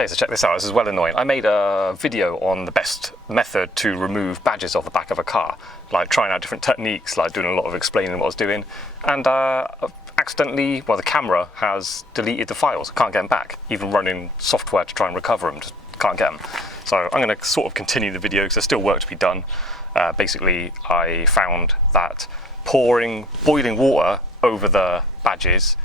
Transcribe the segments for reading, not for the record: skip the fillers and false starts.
Okay, so check this out, this is well annoying. I made a video on the best method to remove badges off the back of a car, like trying out different techniques, like doing a lot of explaining what I was doing, and accidentally, well, the camera has deleted the files, can't get them back, even running software to try and recover them, just can't get them. So I'm going to sort of continue the video because there's still work to be done. Basically, I found that pouring boiling water over the badges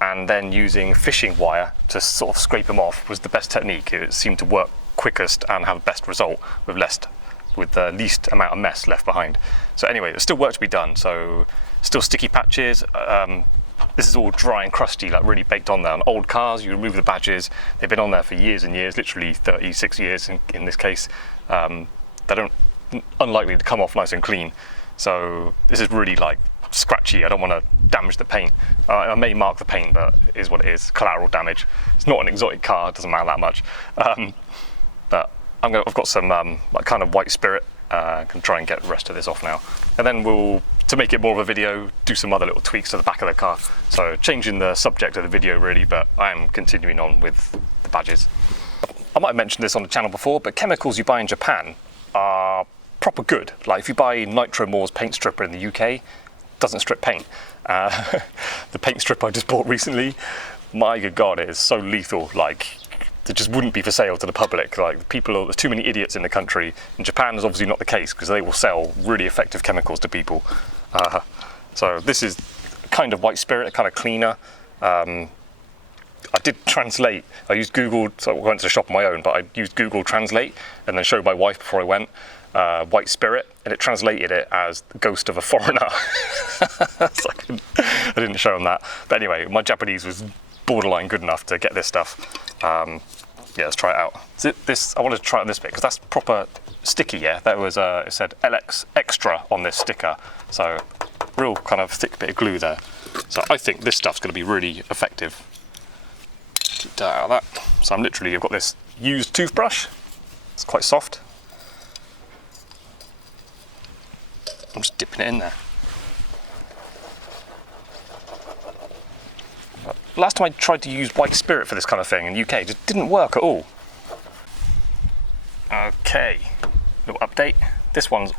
and then using fishing wire to sort of scrape them off was the best technique. It seemed to work quickest and have the best result with the least amount of mess left behind. So anyway, there's still work to be done. So still sticky patches. This is all dry and crusty, like really baked on there. On old cars, you remove the badges. They've been on there for years and years, literally 36 years in this case. They don't, unlikely to come off nice and clean. So this is really like scratchy. I don't want to damage the paint. I may mark the paint, but it is what it is, collateral damage. It's not an exotic car, it doesn't matter that much. But I've got some like kind of white spirit. Can try and get the rest of this off now. And then we'll, to make it more of a video, do some other little tweaks to the back of the car. So changing the subject of the video really, but I am continuing on with the badges. I might have mentioned this on the channel before, but chemicals you buy in Japan are proper good. Like if you buy Nitro More's paint stripper in the UK, doesn't strip paint. The paint strip I just bought recently, my good God, it is so lethal. Like it just wouldn't be for sale to the public. Like there's too many idiots in the country. In Japan, is obviously not the case because they will sell really effective chemicals to people. So this is kind of white spirit, kind of cleaner. I did translate. I used Google, so I went to the shop on my own, but I used Google Translate and then showed my wife before I went. White spirit, and it translated it as the ghost of a foreigner. So I didn't show them that. But anyway, my Japanese was borderline good enough to get this stuff. Yeah, let's try it out. So I wanted to try it on this bit because that's proper sticky. Yeah, that was it said LX Extra on this sticker, so real kind of thick bit of glue there. So I think this stuff's going to be really effective. Keep that out of that. So I've got this used toothbrush. It's quite soft. I'm just dipping it in there. Last time I tried to use white spirit for this kind of thing in the UK, it just didn't work at all. Okay, little update. This one's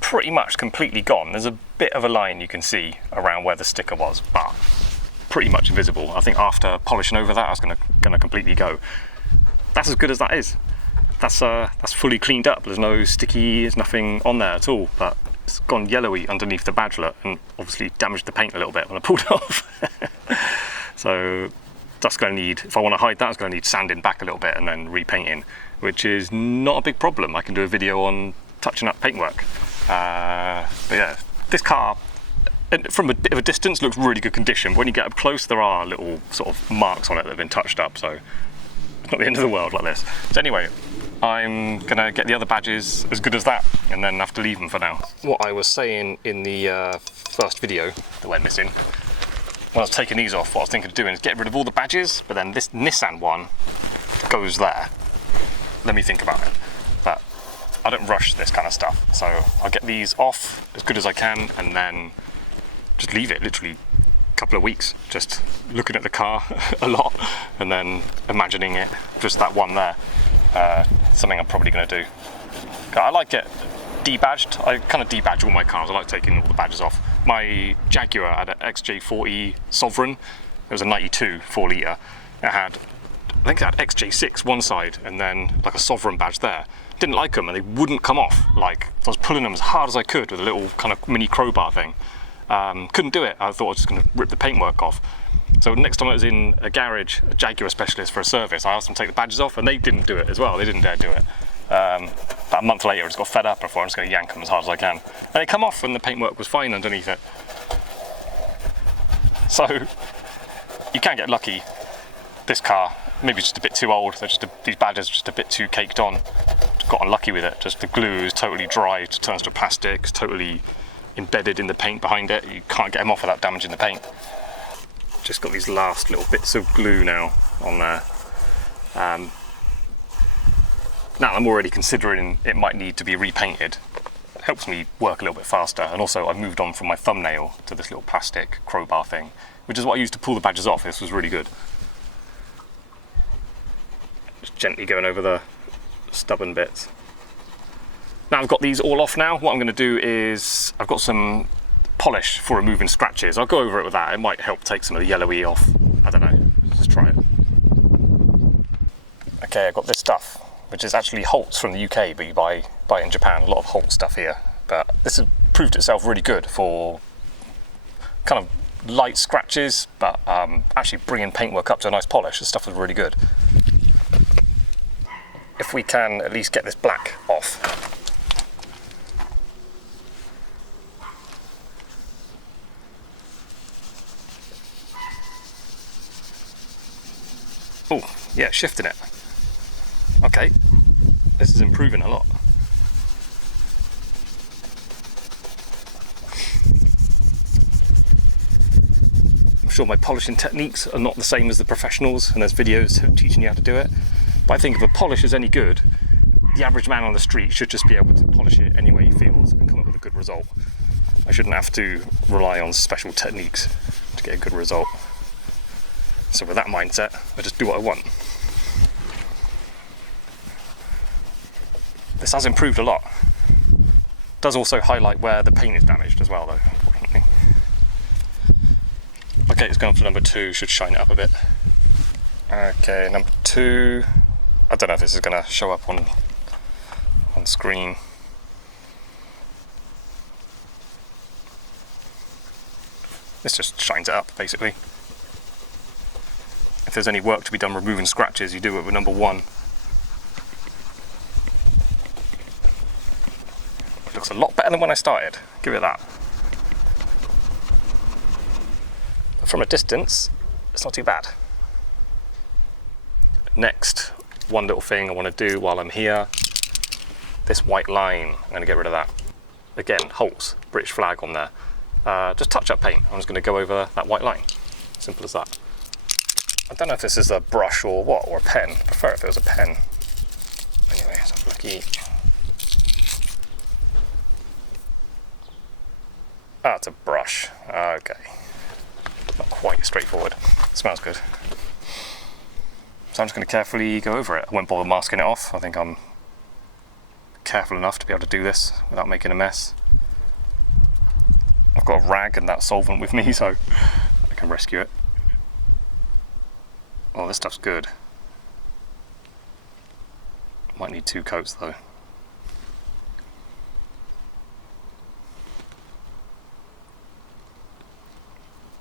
pretty much completely gone. There's a bit of a line you can see around where the sticker was, but pretty much invisible. I think after polishing over that, I was gonna completely go. That's as good as that is. That's fully cleaned up. There's no sticky, there's nothing on there at all, but it's gone yellowy underneath the badgelet and obviously damaged the paint a little bit when I pulled it off. So that's going to need, if I want to hide that, it's going to need sanding back a little bit and then repainting, which is not a big problem. I can do a video on touching up paintwork. But yeah, this car, from a bit of a distance, looks really good condition. But when you get up close, there are little sort of marks on it that have been touched up. So it's not the end of the world like this. So anyway, I'm gonna get the other badges as good as that and then have to leave them for now. What I was saying in the first video that went missing, when I was taking these off, what I was thinking of doing is get rid of all the badges, but then this Nissan one goes there. Let me think about it. But I don't rush this kind of stuff, so I'll get these off as good as I can and then just leave it literally a couple of weeks, just looking at the car a lot and then imagining it, just that one there. Something I'm probably going to do. I like it debadged. I kind of debadge all my cars. I like taking all the badges off. My Jaguar had an XJ40 Sovereign. It was a 92 4 litre. I think it had XJ6 one side and then like a Sovereign badge there. Didn't like them and they wouldn't come off. Like I was pulling them as hard as I could with a little kind of mini crowbar thing. Couldn't do it. I thought I was just going to rip the paintwork off. So next time I was in a garage, a Jaguar specialist for a service, I asked them to take the badges off and they didn't do it as well. They didn't dare do it. About a month later I just got fed up and thought I'm just going to yank them as hard as I can. And they come off and the paintwork was fine underneath it. So you can get lucky. This car, maybe just a bit too old. These badges are just a bit too caked on. Got unlucky with it. Just the glue is totally dry, it turns to plastic, it's totally embedded in the paint behind it. You can't get them off without damaging the paint. Just got these last little bits of glue now on there. Now I'm already considering it might need to be repainted. It helps me work a little bit faster, and also I've moved on from my thumbnail to this little plastic crowbar thing, which is what I used to pull the badges off. This was really good. Just Just gently going over the stubborn bits. Now I've got these all off now, what I'm going to do is, I've got some polish for removing scratches. I'll go over it with that, it might help take some of the yellowy off. I don't know, let's try it. Okay, I've got this stuff, which is actually Holt's from the UK, but you buy it in Japan, a lot of Holt stuff here. But this has proved itself really good for kind of light scratches, but actually bringing paintwork up to a nice polish. This stuff is really good. If we can at least get this black off. Oh, yeah, shifting it. Okay, this is improving a lot. I'm sure my polishing techniques are not the same as the professionals, and there's videos teaching you how to do it. But I think if a polish is any good, the average man on the street should just be able to polish it any way he feels and come up with a good result. I shouldn't have to rely on special techniques to get a good result. So with that mindset, I just do what I want. This has improved a lot. It does also highlight where the paint is damaged as well though, unfortunately. Okay, it's gone up to number 2, should shine it up a bit. Okay, number 2, I don't know if this is going to show up on screen. This just shines it up, basically. If there's any work to be done removing scratches, you do it with number 1. It looks a lot better than when I started, give it that. But from a distance, it's not too bad. Next, one little thing I want to do while I'm here, this white line, I'm going to get rid of that. Again, Holt's, British flag on there. Just touch-up paint, I'm just going to go over that white line. Simple as that. I don't know if this is a brush or what, or a pen. I prefer if it was a pen. Anyway, so I'm lucky. Ah, it's a brush. Okay. Not quite straightforward. Smells good. So I'm just going to carefully go over it. I won't bother masking it off. I think I'm careful enough to be able to do this without making a mess. I've got a rag and that solvent with me, so I can rescue it. Oh, this stuff's good. Might need 2 coats though.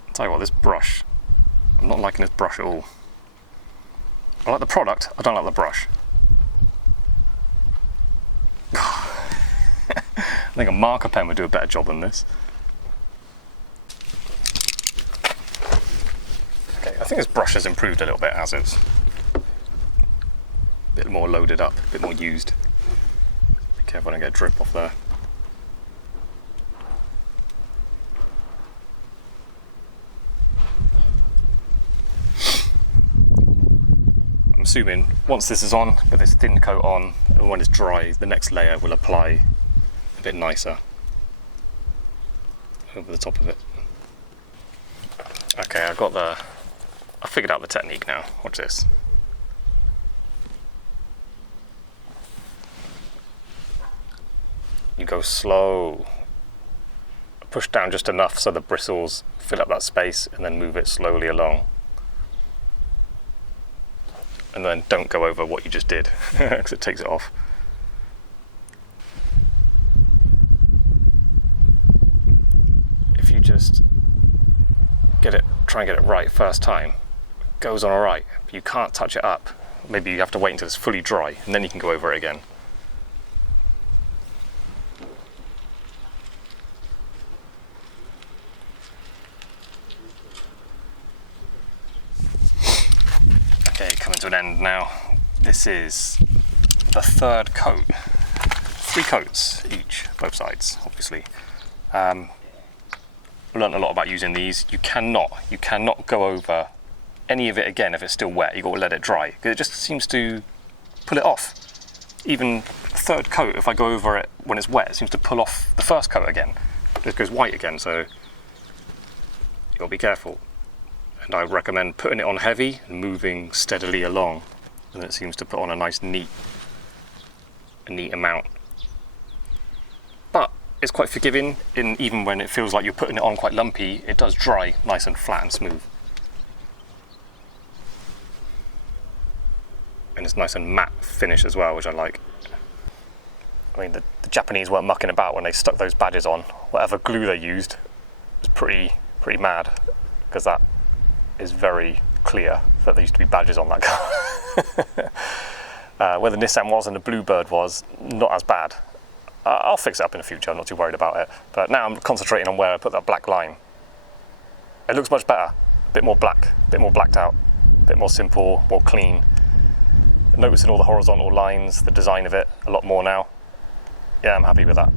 I'll tell you what, this brush, I'm not liking this brush at all. I like the product, I don't like the brush. I think a marker pen would do a better job than this. Okay, I think this brush has improved a little bit as it's a bit more loaded up, a bit more used. Be careful I don't get a drip off there. I'm assuming once this is on, with this thin coat on, and when it's dry, the next layer will apply a bit nicer over the top of it. Okay, I figured out the technique now. Watch this. You go slow. Push down just enough so the bristles fill up that space, and then move it slowly along. And then don't go over what you just did, because it takes it off. If you just try and get it right first time, it goes on alright. You can't touch it up. Maybe you have to wait until it's fully dry, and then you can go over it again. Okay, coming to an end now. This is the 3rd coat. 3 coats each, both sides, obviously. I learned a lot about using these. You cannot go over any of it again if it's still wet. You've got to let it dry, because it just seems to pull it off. Even the 3rd coat, if I go over it when it's wet, it seems to pull off the 1st coat again. It goes white again, so you've got to be careful. And I recommend putting it on heavy and moving steadily along and it seems to put on a nice neat amount. But it's quite forgiving, in even when it feels like you're putting it on quite lumpy, it does dry nice and flat and smooth. And it's nice and matte finish as well, which I like. I mean, the Japanese weren't mucking about when they stuck those badges on. Whatever glue they used was pretty mad, because that is very clear that there used to be badges on that car. Where the Nissan was and the Bluebird was, not as bad. I'll fix it up in the future, I'm not too worried about it. But now I'm concentrating on where I put that black line. It looks much better, a bit more black, a bit more blacked out, a bit more simple, more clean. Noticing all the horizontal lines, the design of it, a lot more now. Yeah, I'm happy with that.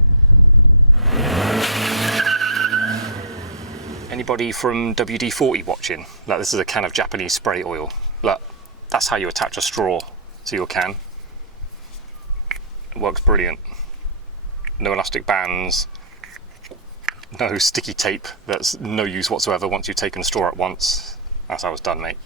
Anybody from WD-40 watching? Like, this is a can of Japanese spray oil. Look, that's how you attach a straw to your can. It works brilliant. No elastic bands, no sticky tape. That's no use whatsoever once you've taken the straw out once. That's how it's done, mate.